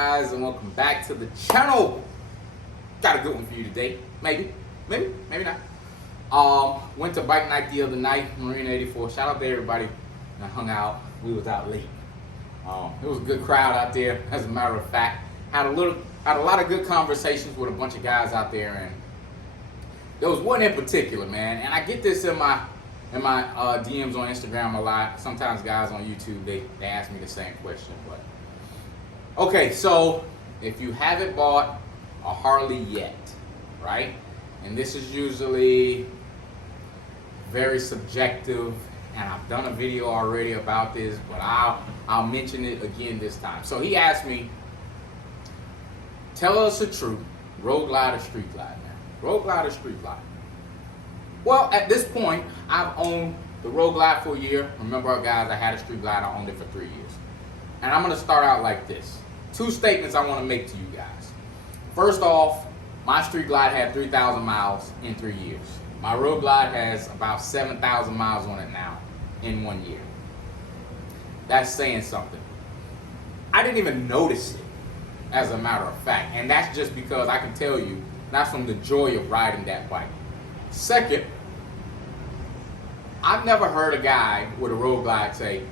guys, and welcome back to the channel. Got a good one for you today. Maybe not. Went to bike night the other night, Marine 84. Shout out to everybody that hung out. We was out late. It was a good crowd out there, as a matter of fact. Had a lot of good conversations with a bunch of guys out there, and there was one in particular, man. And I get this in my DMs on Instagram a lot. Sometimes guys on YouTube, they ask me the same question. But okay, so if you haven't bought a Harley yet, right? And this is usually very subjective, and I've done a video already about this, but I'll mention it again this time. So he asked me, tell us the truth, Roadglide or Street Glide, man? Roadglide or Street Glide? Well, at this point, I've owned the Roadglide for a year. Remember, guys, I had a Street Glide. I owned it for 3 years. And I'm going to start out like this. 2 statements I want to make to you guys. First off, my Street Glide had 3,000 miles in 3 years. My Roadglide has about 7,000 miles on it now in 1 year. That's saying something. I didn't even notice it, as a matter of fact. And that's just because I can tell you, that's from the joy of riding that bike. Second, I've never heard a guy with a Roadglide say,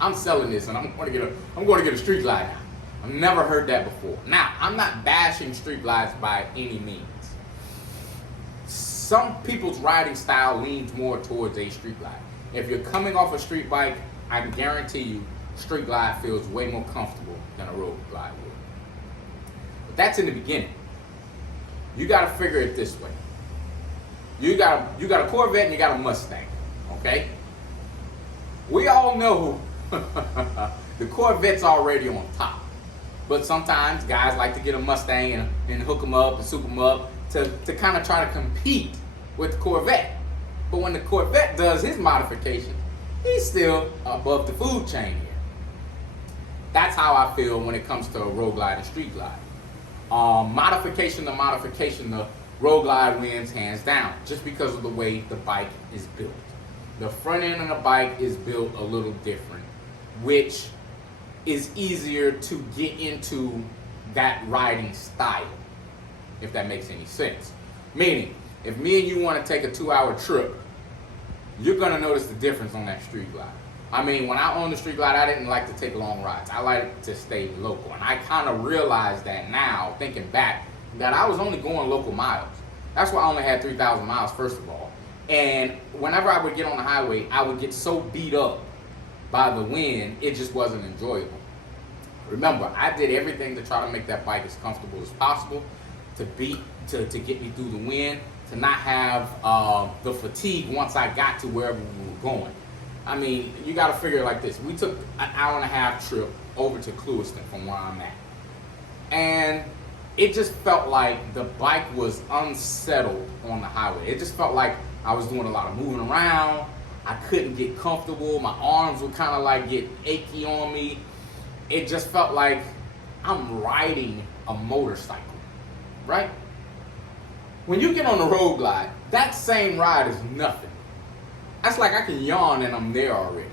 I'm selling this and I'm going to get a Street Glide now. I've never heard that before. Now, I'm not bashing Street Glides by any means. Some people's riding style leans more towards a Street Glide. If you're coming off a street bike, I can guarantee you Street Glide feels way more comfortable than a Road Glide would. But that's in the beginning. You got to figure it this way. You got a Corvette and you got a Mustang, okay? We all know the Corvette's already on top. But sometimes guys like to get a Mustang and hook them up and soup them up to kind of try to compete with the Corvette. But when the Corvette does his modification, he's still above the food chain here. That's how I feel when it comes to a Road Glide and Street Glide. Modification to modification, the Road Glide wins hands down, just because of the way the bike is built. The front end of the bike is built a little different, which is easier to get into that riding style, if that makes any sense. Meaning, if me and you want to take a 2-hour trip, you're going to notice the difference on that Street Glide. I mean, when I owned the Street Glide, I didn't like to take long rides. I liked to stay local. And I kind of realized that now, thinking back, that I was only going local miles. That's why I only had 3,000 miles, first of all. And whenever I would get on the highway, I would get so beat up by the wind, it just wasn't enjoyable. Remember, I did everything to try to make that bike as comfortable as possible, to get me through the wind, to not have the fatigue once I got to wherever we were going. I mean, you got to figure it like this. We took an hour-and-a-half trip over to Clewiston from where I'm at. And it just felt like the bike was unsettled on the highway. It just felt like I was doing a lot of moving around. I couldn't get comfortable. My arms would kind of like get achy on me. It just felt like I'm riding a motorcycle, right? When you get on the Road Glide, that same ride is nothing. That's like I can yawn and I'm there already.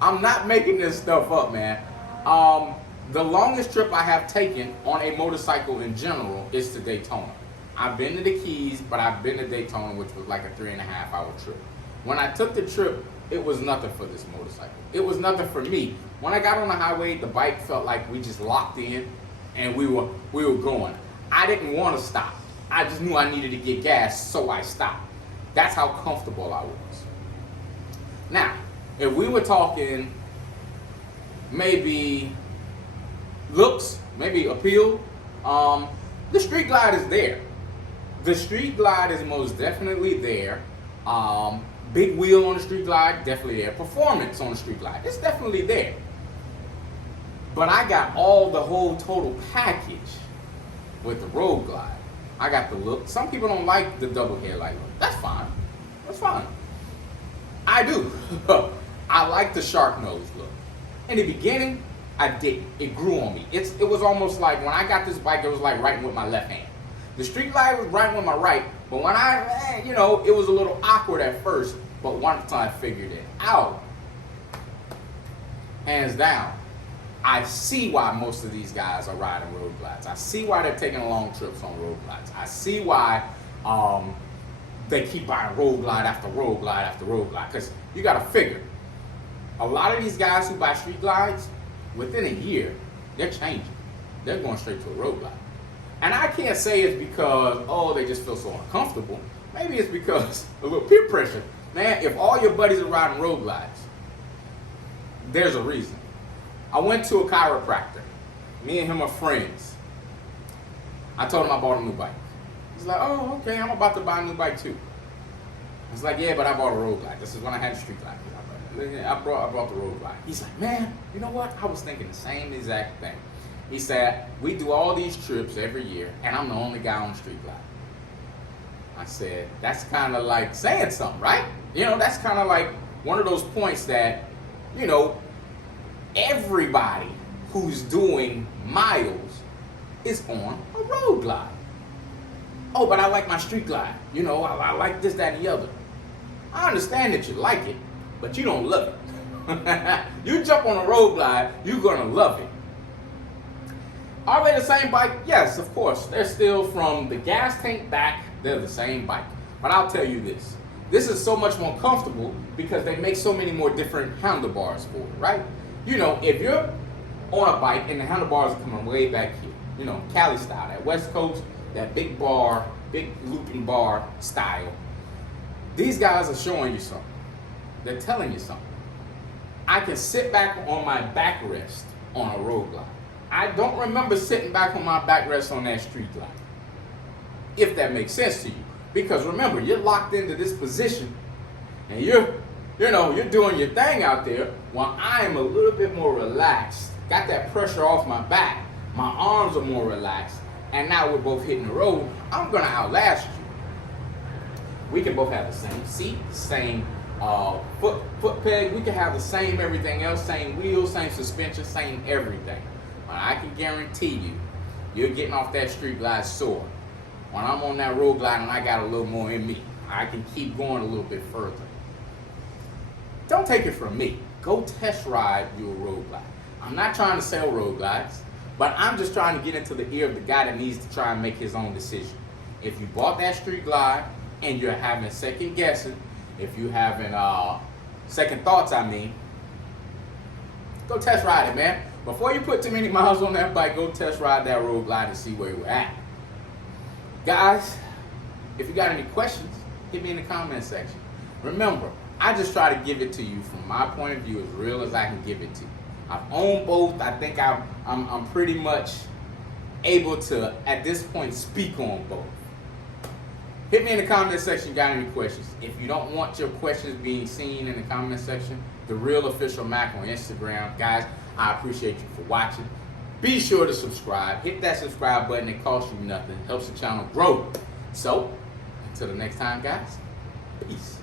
I'm not making this stuff up, man. The longest trip I have taken on a motorcycle in general is to Daytona. I've been to the Keys, but I've been to Daytona, which was like a 3.5-hour trip. When I took the trip, it was nothing for this motorcycle. It was nothing for me. When I got on the highway, the bike felt like we just locked in and we were going. I didn't want to stop. I just knew I needed to get gas, so I stopped. That's how comfortable I was. Now, if we were talking maybe looks, maybe appeal, the Street Glide is there. The Street Glide is most definitely there. Big wheel on the Street Glide, definitely there. Performance on the Street Glide, it's definitely there. But I got the whole total package with the Road Glide. I got the look. Some people don't like the double headlight look. That's fine. That's fine. I do. I like the shark nose look. In the beginning, I didn't. It grew on me. It was almost like when I got this bike, it was like writing with my left hand. The Street Glide was writing with my right, but when it was a little awkward at first, but once I figured it out, hands down, I see why most of these guys are riding road glides. I see why they're taking long trips on road glides. I see why they keep buying road glide after road glide after road glide. Because you got to figure, a lot of these guys who buy street glides, within a year, they're changing. They're going straight to a road glide. And I can't say it's because, oh, they just feel so uncomfortable. Maybe it's because a little peer pressure. Man, if all your buddies are riding road glides, there's a reason. I went to a chiropractor. Me and him are friends. I told him I bought a new bike. He's like, oh, okay, I'm about to buy a new bike too. I was like, yeah, but I bought a road glide. This is when I had a street glide. I brought the road glide. He's like, man, you know what? I was thinking the same exact thing. He said, we do all these trips every year, and I'm the only guy on the street glide. I said, that's kind of like saying something, right? You know, that's kind of like one of those points that, you know, everybody who's doing miles is on a road glide. Oh, but I like my street glide. You know, I like this, that, and the other. I understand that you like it, but you don't love it. You jump on a road glide, you're going to love it. Are they the same bike? Yes, of course. They're still from the gas tank back, they're the same bike. But I'll tell you this. This is so much more comfortable because they make so many more different handlebars for it, right? You know, if you're on a bike and the handlebars are coming way back here, you know, Cali style, that West Coast, that big bar, big looping bar style, these guys are showing you something. They're telling you something. I can sit back on my backrest on a road glide. I don't remember sitting back on my backrest on that street glide, if that makes sense to you. Because remember, you're locked into this position and you're doing your thing out there while I am a little bit more relaxed. Got that pressure off my back. My arms are more relaxed. And now we're both hitting the road. I'm going to outlast you. We can both have the same seat, same foot peg. We can have the same everything else, same wheels, same suspension, same everything. But I can guarantee you, you're getting off that street glide sore. When I'm on that road glide and I got a little more in me, I can keep going a little bit further. Don't take it from me. Go test ride your road glide. I'm not trying to sell road glides, but I'm just trying to get into the ear of the guy that needs to try and make his own decision. If you bought that street glide and you're having second guessing, if you're having second thoughts, go test ride it, man. Before you put too many miles on that bike, go test ride that road glide and see where you're at. Guys, if you got any questions, hit me in the comment section. Remember, I just try to give it to you from my point of view as real as I can give it to you. I've owned both. I think I'm pretty much able to, at this point, speak on both. Hit me in the comment section if you got any questions. If you don't want your questions being seen in the comment section, The Real Official Mac on Instagram. Guys, I appreciate you for watching. Be sure to subscribe. Hit that subscribe button. It costs you nothing. It helps the channel grow. So, until the next time, guys, peace.